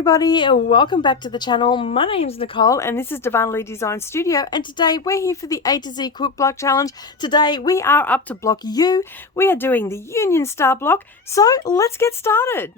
everybody, welcome back to the channel. My name is Nicole and this is Darvanalee Designs Studio, and today we're here for the A to Z Quilt Block Challenge. Today we are up to block U. We are doing the Union Star block, so let's get started.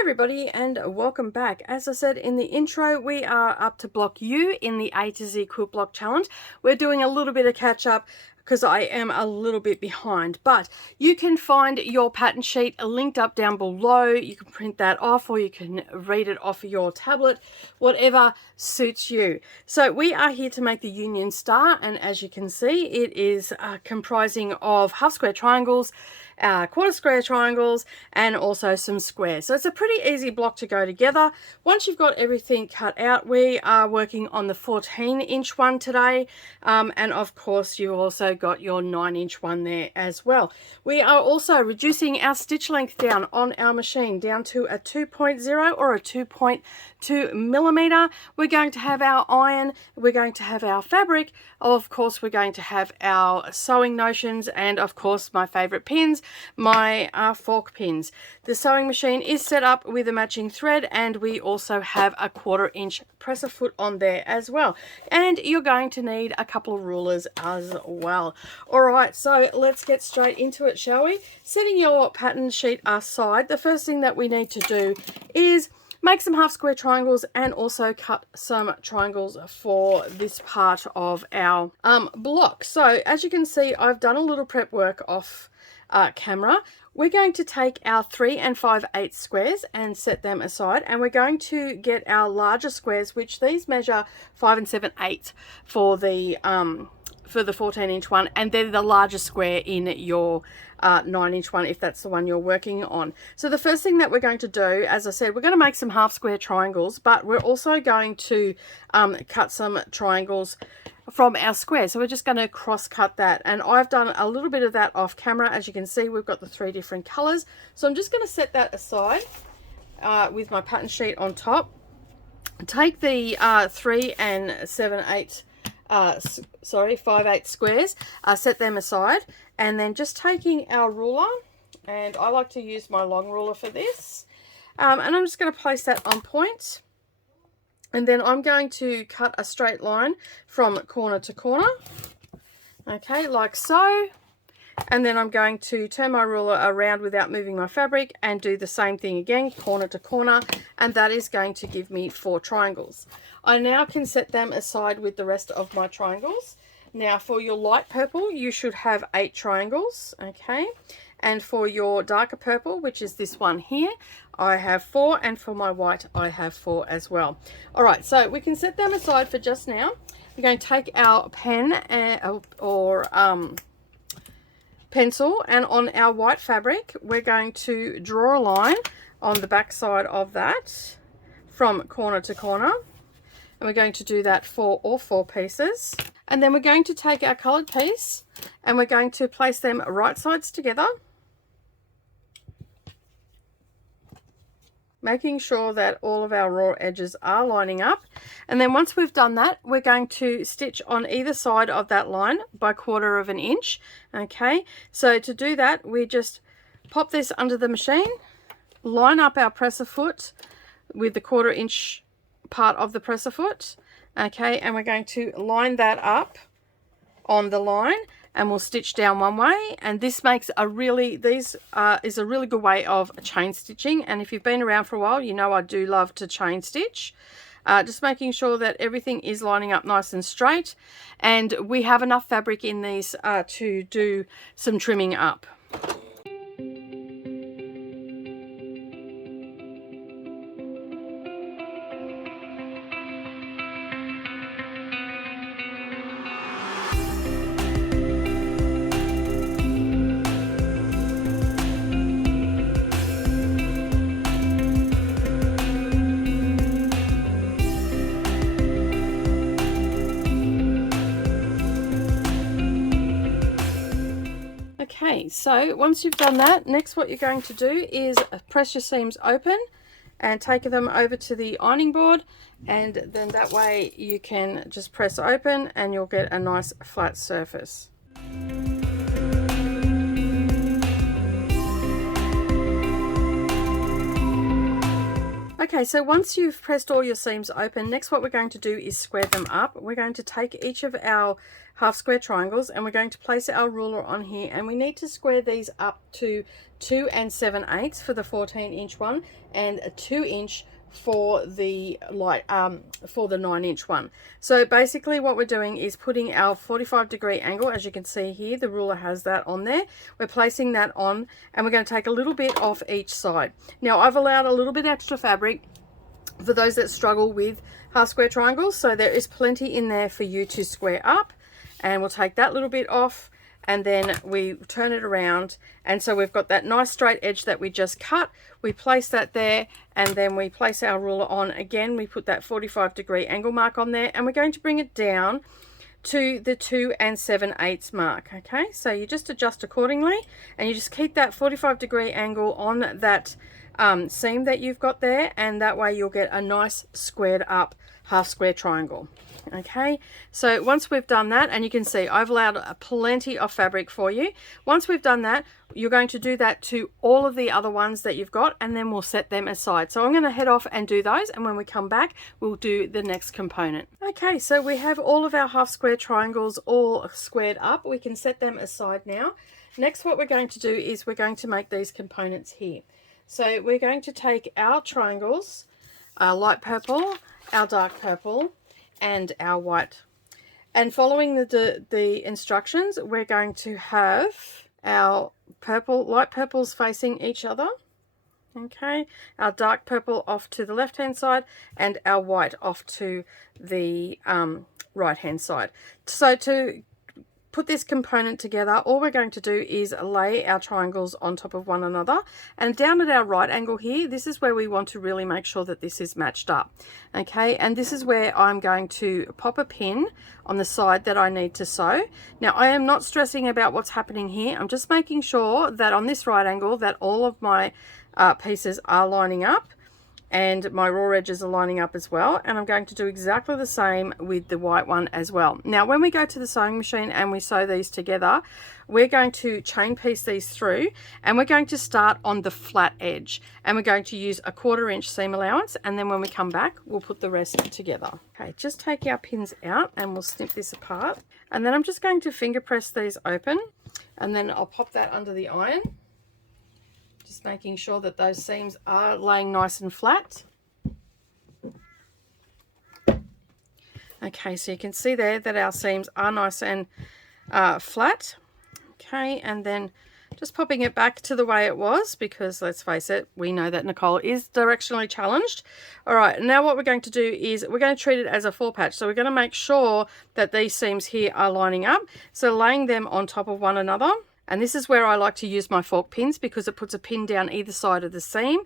Everybody, and welcome back. As I said in the intro, we are up to block U in the A to Z Quilt Block Challenge. We're doing a little bit of catch up because I am a little bit behind, but you can find your pattern sheet linked up down below. You can print that off or you can read it off of your tablet, whatever suits you. So we are here to make the Union Star, and as you can see, it is comprising of half square triangles, quarter square triangles, and also some squares. So it's a pretty easy block to go together. Once you've got everything cut out, we are working on the 14-inch one today, and of course you've also got your 9-inch one there as well. We are also reducing our stitch length down on our machine down to a 2.0 or a 2.2 millimeter. We're going to have our iron, we're going to have our fabric, of course we're going to have our sewing notions, and of course my favorite pins, my fork pins. The sewing machine is set up with a matching thread, and we also have a 1/4 inch presser foot on there as well, and you're going to need a couple of rulers as well. All right, so let's get straight into it, shall we? Setting your pattern sheet aside, the first thing that we need to do is make some half square triangles and also cut some triangles for this part of our block. So as you can see, I've done a little prep work off camera. We're going to take our 3 5/8 squares and set them aside, and we're going to get our larger squares, which these measure 5 7/8 for the 14-inch one, and they're the largest square in your 9-inch one if that's the one you're working on. So the first thing that we're going to do, as I said, we're going to make some half square triangles, but we're also going to cut some triangles from our square. So we're just going to cross cut that, and I've done a little bit of that off camera. As you can see, we've got the 3 different colors, so I'm just going to set that aside with my pattern sheet on top. Take the 3 7/8 5/8 squares, set them aside, and then just taking our ruler, and I like to use my long ruler for this, and I'm just going to place that on point, and then I'm going to cut a straight line from corner to corner, okay, like so. And then I'm going to turn my ruler around without moving my fabric and do the same thing again, corner to corner, and that is going to give me 4 triangles. I now can set them aside with the rest of my triangles. Now for your light purple, you should have 8 triangles, okay? And for your darker purple, which is this one here, I have 4, and for my white, I have 4 as well. All right, so we can set them aside for just now. We're going to take our pen pencil, and on our white fabric we're going to draw a line on the back side of that from corner to corner, and we're going to do that for all 4 pieces. And then we're going to take our colored piece and we're going to place them right sides together, making sure that all of our raw edges are lining up. And then once we've done that, we're going to stitch on either side of that line by 1/4 inch. Okay, so to do that, we just pop this under the machine, line up our presser foot with the 1/4 inch part of the presser foot, okay, and we're going to line that up on the line, and we'll stitch down one way. And this makes a really, is a really good way of chain stitching, and if you've been around for a while, you know I do love to chain stitch. Just making sure that everything is lining up nice and straight, and we have enough fabric in these to do some trimming up. Okay, so once you've done that, next what you're going to do is press your seams open and take them over to the ironing board, and then that way you can just press open and you'll get a nice flat surface. Okay, so once you've pressed all your seams open, next what we're going to do is square them up. We're going to take each of our half square triangles and we're going to place our ruler on here, and we need to square these up to 2 7/8 for the 14-inch one and a 2-inch for the 9-inch one. So basically what we're doing is putting our 45-degree angle, as you can see here, the ruler has that on there. We're placing that on, and we're going to take a little bit off each side. Now I've allowed a little bit extra fabric for those that struggle with half square triangles, so there is plenty in there for you to square up, and we'll take that little bit off and then we turn it around, and so we've got that nice straight edge that we just cut. We place that there, and then we place our ruler on again. We put that 45-degree angle mark on there, and we're going to bring it down to the 2 7/8 mark. Okay, so you just adjust accordingly, and you just keep that 45-degree angle on that seam that you've got there, and that way you'll get a nice squared up half square triangle. Okay, so once we've done that, and you can see I've allowed plenty of fabric for you. Once we've done that, you're going to do that to all of the other ones that you've got, and then we'll set them aside. So I'm going to head off and do those, and when we come back we'll do the next component. Okay, so we have all of our half square triangles all squared up. We can set them aside now. Next, what we're going to do is we're going to make these components here. So we're going to take our triangles, our light purple, our dark purple, and our white, and following the instructions, we're going to have our light purples facing each other. Okay, our dark purple off to the left hand side and our white off to the right hand side. So to put this component together, all we're going to do is lay our triangles on top of one another, and down at our right angle here, this is where we want to really make sure that this is matched up. Okay, and this is where I'm going to pop a pin on the side that I need to sew. Now I am not stressing about what's happening here. I'm just making sure that on this right angle that all of my pieces are lining up, and my raw edges are lining up as well, and I'm going to do exactly the same with the white one as well. Now when we go to the sewing machine and we sew these together, we're going to chain piece these through, and we're going to start on the flat edge, and we're going to use a 1/4 inch seam allowance, and then when we come back we'll put the rest together. Okay, just take our pins out and we'll snip this apart, and then I'm just going to finger press these open, and then I'll pop that under the iron, just making sure that those seams are laying nice and flat. Okay, so you can see there that our seams are nice and flat. Okay, and then just popping it back to the way it was, because let's face it, we know that Nicole is directionally challenged. All right, now what we're going to do is we're going to treat it as a 4-patch. So we're going to make sure that these seams here are lining up, so laying them on top of one another. And this is where I like to use my fork pins, because it puts a pin down either side of the seam.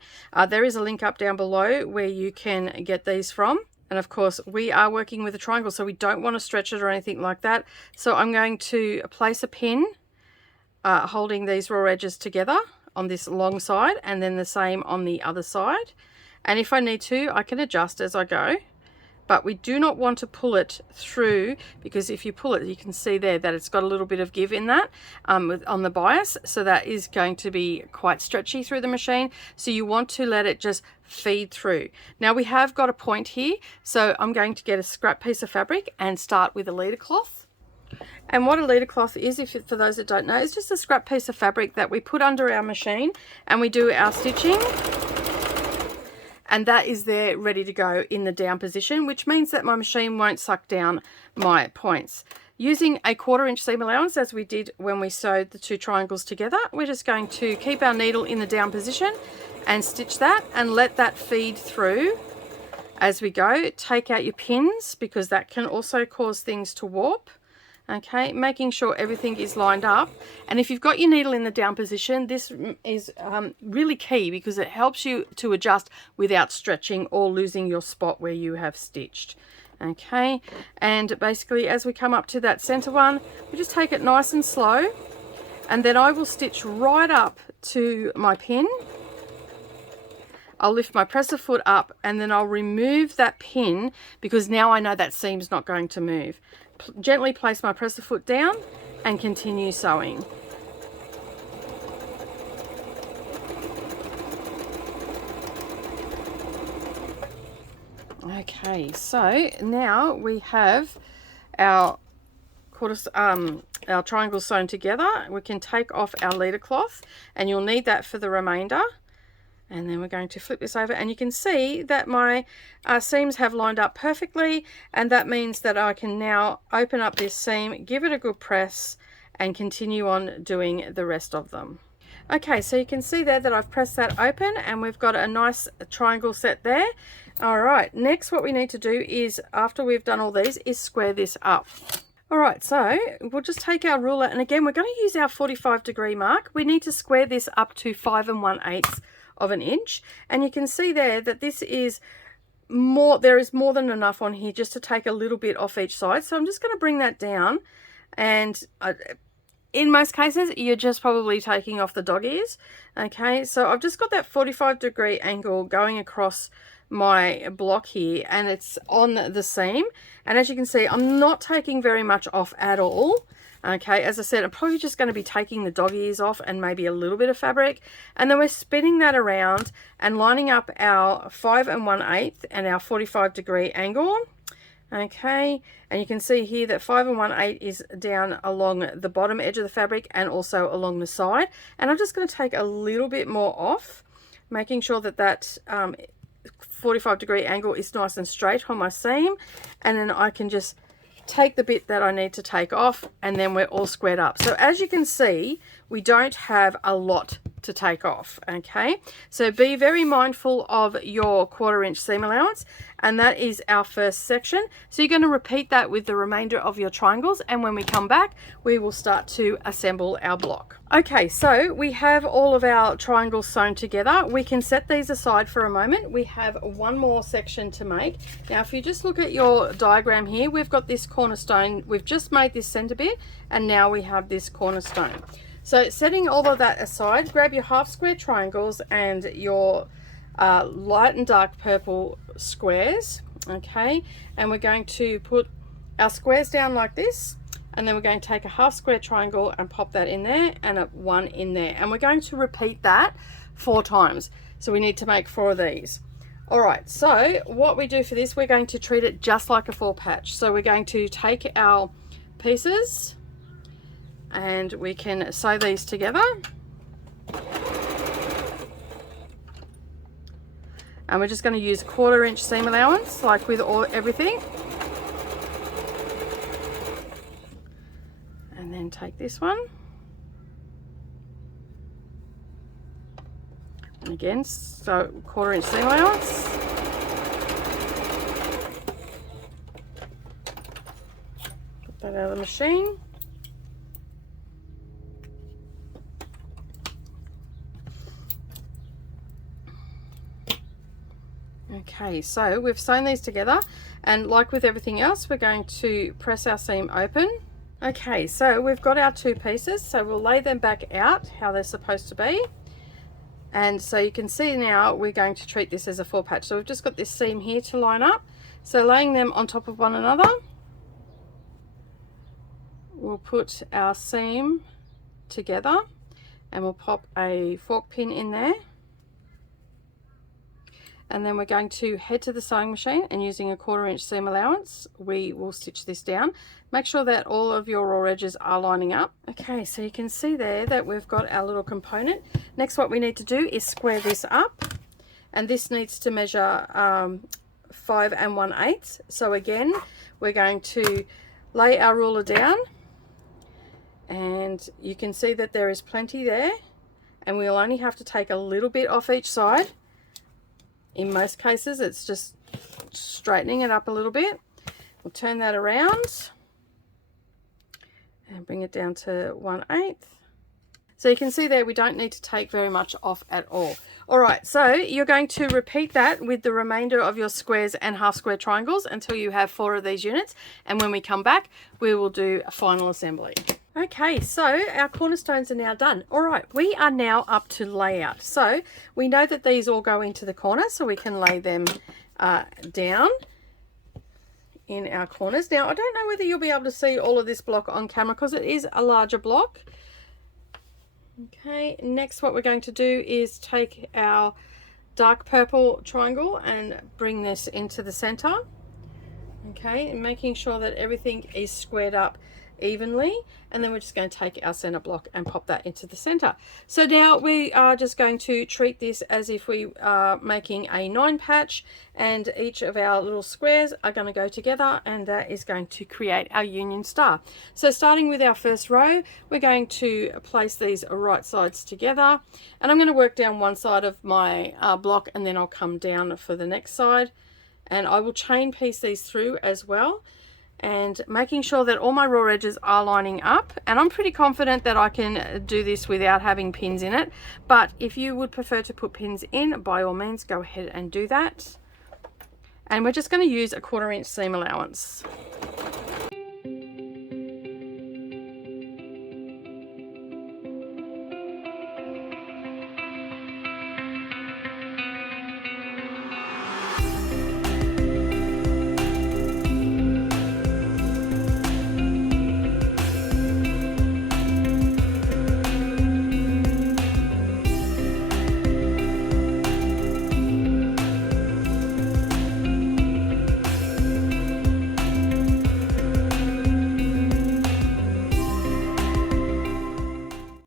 There is a link up down below where you can get these from. And of course we are working with a triangle, so we don't want to stretch it or anything like that. So I'm going to place a pin holding these raw edges together on this long side, and then the same on the other side. And if I need to, I can adjust as I go. But we do not want to pull it through, because if you pull it, you can see there that it's got a little bit of give in that on the bias, so that is going to be quite stretchy through the machine. So you want to let it just feed through. Now we have got a point here, so I'm going to get a scrap piece of fabric and start with a leader cloth. And what a leader cloth is, for those that don't know, is just a scrap piece of fabric that we put under our machine and we do our stitching. And that is there ready to go in the down position, which means that my machine won't suck down my points. Using a 1/4 inch seam allowance, as we did when we sewed the two triangles together, we're just going to keep our needle in the down position and stitch that and let that feed through as we go. Take out your pins, because that can also cause things to warp. Okay, making sure everything is lined up. And if you've got your needle in the down position, this is really key, because it helps you to adjust without stretching or losing your spot where you have stitched. Okay, and basically as we come up to that center one, we just take it nice and slow, and then I will stitch right up to my pin. I'll lift my presser foot up and then I'll remove that pin because now I know that seam's not going to move. Gently place my presser foot down and continue sewing. Okay, so now we have our our triangles sewn together. We can take off our leader cloth and you'll need that for the remainder. And then we're going to flip this over and you can see that my seams have lined up perfectly, and that means that I can now open up this seam, give it a good press and continue on doing the rest of them. Okay, so you can see there that I've pressed that open and we've got a nice triangle set there. All right, next what we need to do is, after we've done all these, is square this up. All right, so we'll just take our ruler, and again we're going to use our 45-degree mark. We need to square this up to 5 1/8 of an inch, and you can see there that this is more, there is more than enough on here just to take a little bit off each side. So I'm just going to bring that down, and in most cases you're just probably taking off the dog ears. Okay, so I've just got that 45-degree angle going across my block here, and it's on the seam, and as you can see I'm not taking very much off at all. Okay, as I said, I'm probably just going to be taking the dog ears off and maybe a little bit of fabric, and then we're spinning that around and lining up our 5 1/8 and our 45-degree angle. Okay, and you can see here that 5 1/8 is down along the bottom edge of the fabric and also along the side, and I'm just going to take a little bit more off, making sure that that 45-degree angle is nice and straight on my seam, and then I can just take the bit that I need to take off, and then we're all squared up. So as you can see, we don't have a lot to take off. Okay, so be very mindful of your 1/4 inch seam allowance, and that is our first section. So you're going to repeat that with the remainder of your triangles, and when we come back we will start to assemble our block. Okay, so we have all of our triangles sewn together. We can set these aside for a moment. We have one more section to make. Now if you just look at your diagram here, we've got this cornerstone, we've just made this center bit, and now we have this cornerstone. So setting all of that aside, grab your half square triangles and your light and dark purple squares. Okay, and we're going to put our squares down like this, and then we're going to take a half square triangle and pop that in there, and a 1 in there, and we're going to repeat that 4 times. So we need to make 4 of these. All right, so what we do for this, we're going to treat it just like a 4 patch. So we're going to take our pieces and we can sew these together, and we're just going to use 1/4 inch seam allowance like with everything, and then take this one, and again so 1/4 inch seam allowance, put that out of the machine. Okay, so we've sewn these together, and like with everything else, we're going to press our seam open. Okay, so we've got our 2 pieces, so we'll lay them back out how they're supposed to be. And so you can see now we're going to treat this as a 4 patch. So we've just got this seam here to line up. So laying them on top of one another, we'll put our seam together and we'll pop a fork pin in there. And then we're going to head to the sewing machine, and using a 1/4 inch seam allowance, we will stitch this down. Make sure that all of your raw edges are lining up. Okay, so you can see there that we've got our little component. Next, what we need to do is square this up, and this needs to measure 5 1/8. So again, we're going to lay our ruler down, and you can see that there is plenty there, and we'll only have to take a little bit off each side. In most cases it's just straightening it up a little bit. We'll turn that around and bring it down to 1/8. So you can see there we don't need to take very much off at all. Alright, so you're going to repeat that with the remainder of your squares and half square triangles until you have 4 of these units, and when we come back we will do a final assembly. Okay, so our cornerstones are now done. All right, we are now up to layout. So we know that these all go into the corner, so we can lay them down in our corners. Now, I don't know whether you'll be able to see all of this block on camera because it is a larger block. Okay, next what we're going to do is take our dark purple triangle and bring this into the center. Okay, and making sure that everything is squared up evenly, and then we're just going to take our center block and pop that into the center. So now we are just going to treat this as if we are making a 9 patch, and each of our little squares are going to go together, and that is going to create our union star. So starting with our first row, we're going to place these right sides together, and I'm going to work down one side of my block, and then I'll come down for the next side, and I will chain piece these through as well, and making sure that all my raw edges are lining up. And I'm pretty confident that I can do this without having pins in it, but if you would prefer to put pins in, by all means go ahead and do that. And we're just going to use a 1/4 inch seam allowance.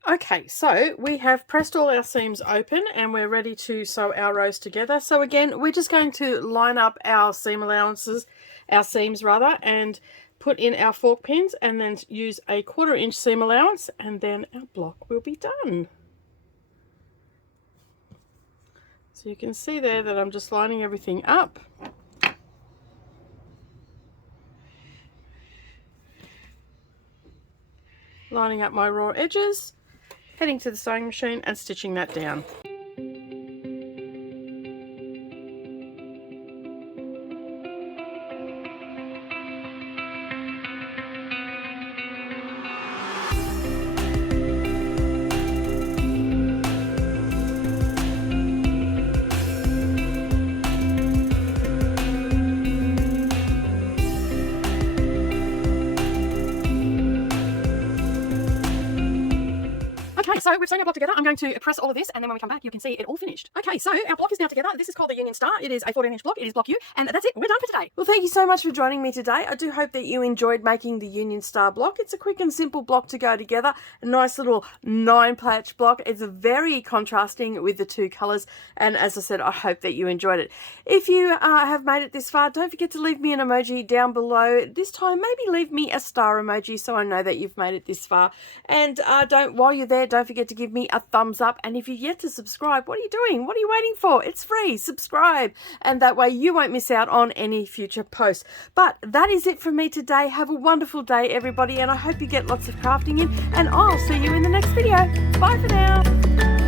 Okay, so we have pressed all our seams open and we're ready to sew our rows together. So again, we're just going to line up our seam allowances, our seams rather, and put in our fork pins, and then use a 1/4 inch seam allowance, and then our block will be done. So you can see there that I'm just lining everything up. Lining up my raw edges, heading to the sewing machine and stitching that down. Okay, so we've sewn our block together. I'm going to press all of this, and then when we come back, you can see it all finished. Okay, so our block is now together. This is called the Union Star. It is a 14-inch block. It is block U, and that's it. We're done for today. Well, thank you so much for joining me today. I do hope that you enjoyed making the Union Star block. It's a quick and simple block to go together. A nice little 9-patch block. It's very contrasting with the 2 colors, and as I said, I hope that you enjoyed it. If you have made it this far, don't forget to leave me an emoji down below. This time, maybe leave me a star emoji so I know that you've made it this far. And while you're there, don't forget to give me a thumbs up. And if you're yet to subscribe, what are you doing? What are you waiting for? It's free. Subscribe, and that way you won't miss out on any future posts. But that is it from me today. Have a wonderful day, everybody, and I hope you get lots of crafting in, and I'll see you in the next video. Bye for now.